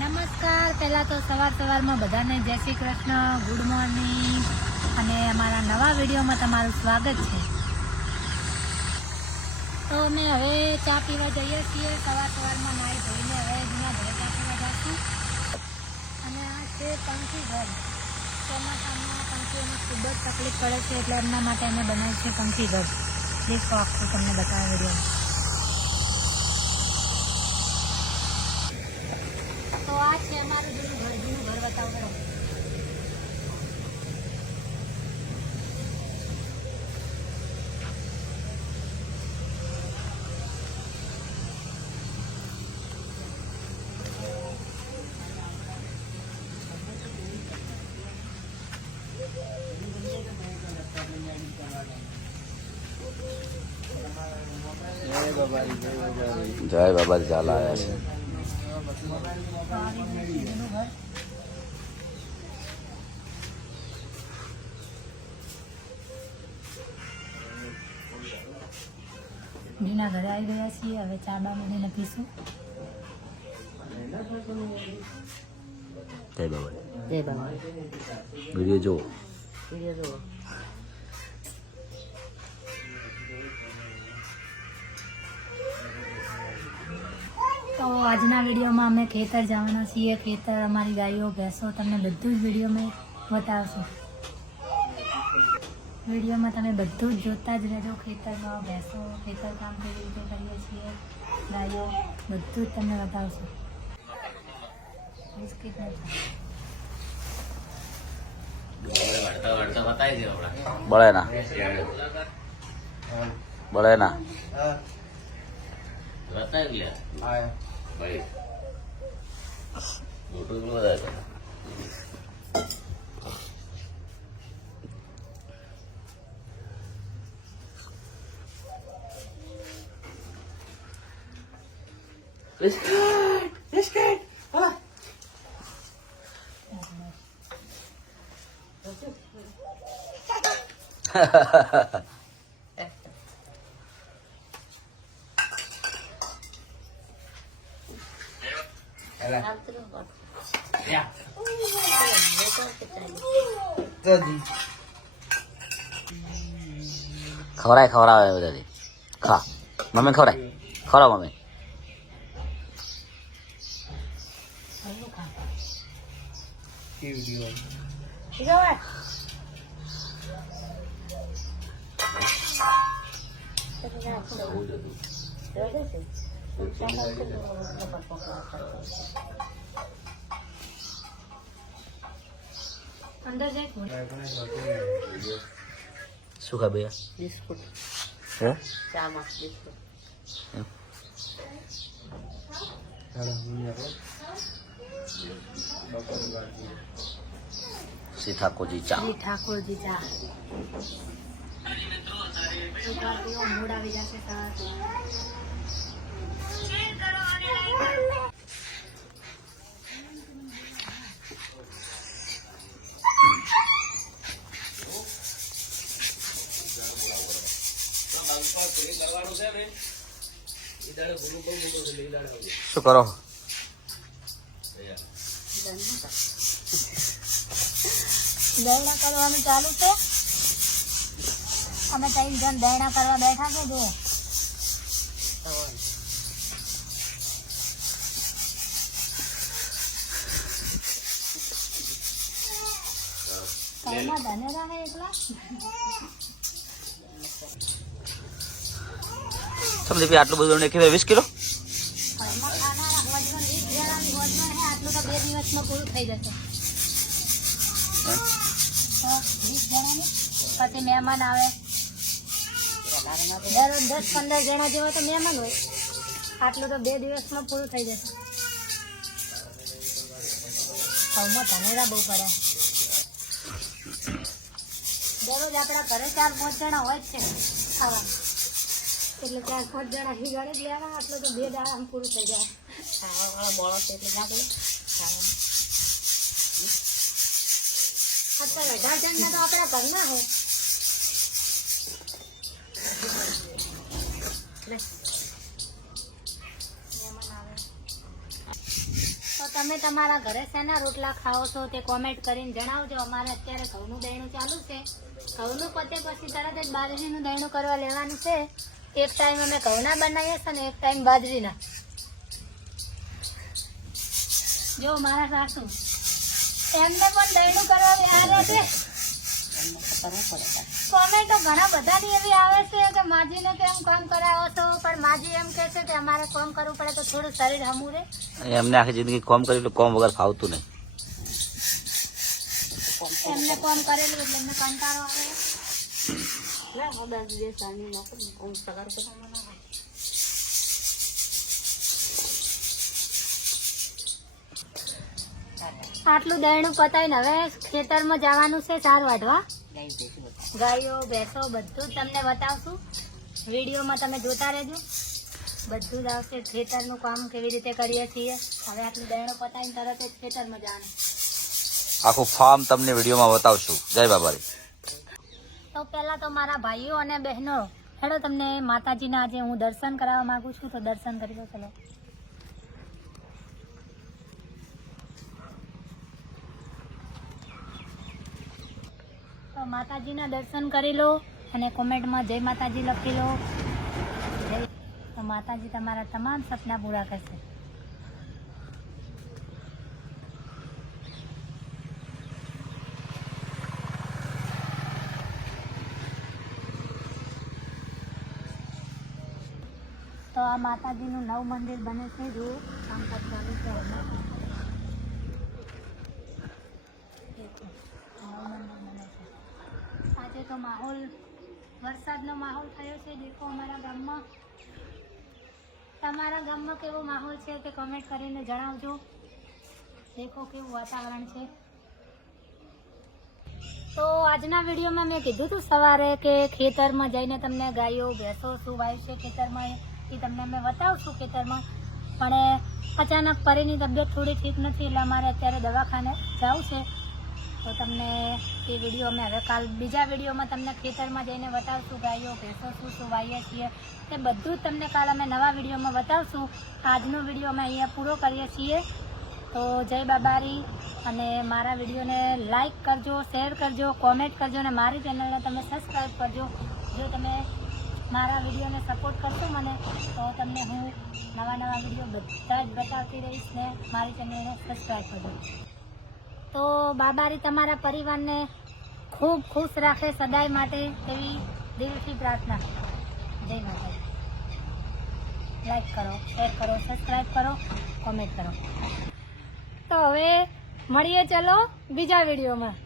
નમસ્કાર. પહેલાં તો સવારમાં બધાને જય શ્રી કૃષ્ણ, ગુડ મોર્નિંગ અને અમારા નવા વિડીયોમાં તમારું સ્વાગત છે. તો અમે હવે ચા પીવા જઈએ છીએ. સવારમાં નાહી ધોઈને હવે જૂના ઘરે ચા પીવા જઈશું. અને આ છે પંખી ઘર. ચોમાસામાં પંખીઓને ખૂબ જ તકલીફ પડે છે, એટલે એમના માટે અમે બનાવ્યું છે પંખી ઘર. દેખો આખું તમને બતાવે વિડીયો. તો આ છે અમારું જૂનું ઘર બતાવો. જય બાબા ચાલ આવ્યા છે. જૂના ઘરે આવી ગયા છીએ. હવે ચા બા મળીને પીશું. જય બાબા. જય બાબા. વિડીયો જુઓ. તો આજના વિડીયોમાં અમે ખેતર જવાના છીએ. ખેતર, અમારી ગાયો ભેંસો, તમને બધું જ વિડીયોમાં બતાવશું. વિડીયોમાં તમે બધું જ જોતા જ રહેજો. ખેતરમાં ભેંસો, ખેતર કામ કેવી રીતે કરીએ છીએ, ગાયો, બધું જ તમને બતાવશું. બિસ્કિટ બળે ના ખવડાવે બધાથી. ખા મમ્મી ખવડાવ મમ્મી. અંદર જાય શું ખા ભૈયા? બિસ્કુટ. હે ચામાં બિસ્કુટ. શ્રી ઠાકોરજી ચા. શ્રી ઠાકોરજી ચા. મૂડ આવી જશે સર. શું કરો? દયણા કરવાનું ચાલુ છે. અમે 3 જણ દયણા કરવા બેઠા છે. જો કઈમાં ધનેરા હે એકલા. સમજી આટલું બધું નાખી 20 કિલો. ઘરમાં ખાનારા વજન 20 જણાની વજન હે. આટલું તો 2 દિવસમાં પૂરું થઈ જશે. તો 20 જણાની પછી મહેમાન આવે. દરરોજ 10-15 જણા જેવા તો મહેમાન હોય. આટલું તો 2 દિવસમાં પૂરું થઈ જશે. ઘઉંમાં ધનેરા બહુ કરે. દરરોજ આપણા ઘરે 4-5 જણા હોય જ છે ખાવાનું. એટલે 4-5 જણા અહીં ગણે જ લેવા. આટલું તો 2 દાડામાં પૂરું થઈ જાય. ખાવાવાળા બોળો છે એટલે લાગે ખાવાનું. અત્યારે 18 જણના તો આપણા ઘરમાં હોય. તમે તમારા ઘરે શેના રોટલા ખાઓ છો તે કોમેન્ટ કરીને જણાવજો. અમારે અત્યારે ઘઉંનું દહીણું ચાલુ છે. ઘઉંનું પતે પછી તરત જ બાજરીનું દહીણું કરવા લેવાનું છે. એક ટાઈમ અમે ઘઉંના બનાવીએ છીએ ને એક ટાઈમ બાજરીના. જો મારા સાસુ એમને પણ દહીણું કરવા આવે છે. કોમેન્ટો ઘણા બધાની એવી આવે છે કે માજીને કેમ કામ કરાવો છો, પણ માજી એમ કહે છે કે અમારે કામ કરવું પડે તો થોડું શરીર હમું રહે. એમને આખી જિંદગી કોમ કર્યું એટલે કોમ વગર ફાવતું નહીં. એમને કામ કરેલું એટલે એમને કંટાળો આવે. આટલું દહીણું પતાવીને હવે ખેતરમાં જવાનું છે ચાર વાઢવા. ગાયો ભેંસો બધું જ તમને બતાવશું. વિડીયોમાં તમે જોતા રહેજો. બધું જ આવશે. ખેતરનું કામ કેવી રીતે કરીએ છીએ. હવે આટલું દહીણું પતાવીને તરત જ ખેતરમાં જવાનું. આખું ફાર્મ તમને વિડીયોમાં બતાવશું. જય બાબારી. તો પહેલા તો મારા ભાઈઓ અને બહેનો, હેડો તમને માતાજીના આજે હું દર્શન કરાવવા માંગુ છું, તો દર્શન કરી લો. ચલો. તો માતાજીના દર્શન કરી લો અને કોમેન્ટમાં જય માતાજી લખી લો. તો માતાજી તમારા તમામ સપના પૂરા કરશે. તો આ માતાજીનું નવું મંદિર બને છે. જો કામકાજ ચાલુ છે હમણાં. આજે તો માહોલ વરસાદનો માહોલ થયો છે. દેખો અમારા ગામમાં. તમારા ગામમાં કેવો માહોલ છે તે કમેન્ટ કરીને જણાવજો. દેખો કેવું વાતાવરણ છે. તો આજના વિડીયોમાં મેં કીધું હતું સવારે કે ખેતરમાં જઈને તમને ગાયો ભેંસો શું વાય છે ખેતરમાં એ તમને અમે બતાવશું ખેતરમાં. પણ અચાનક પરીની તબિયત થોડી ઠીક નથી એટલે અમારે અત્યારે દવાખાને જવું છે. તો તમને એ વિડીયો અમે હવે કાલ બીજા વિડીયોમાં તમને ખેતરમાં જઈને બતાવશું. ગાયો ભેંસો શું વાવીએ છીએ તે બધું જ તમને કાલ અમે નવા વિડીયોમાં બતાવશું. આજનો વિડીયો અમે અહીંયા પૂરો કરીએ છીએ. તો જય બાબારી. અને મારા વિડીયોને લાઈક કરજો, શેર કરજો, કોમેન્ટ કરજો અને મારી ચેનલને તમે સબસ્ક્રાઈબ કરજો. જો તમે મારા વિડીયોને સપોર્ટ કરશો મને તો તમને હું નવા વિડીયો બધા જ બતાવતી રહીશ ને મારી ચેનલને સબસ્ક્રાઈબ કરજો. તો બાબારી તમારા પરિવારને ખૂબ ખુશ રાખે સદાય માટે તેવી દિલથી પ્રાર્થના. જય માતાજી. લાઈક કરો, શેર કરો, સબસ્ક્રાઈબ કરો, કોમેન્ટ કરો. તો હવે મળીએ ચલો બીજા વિડીયોમાં.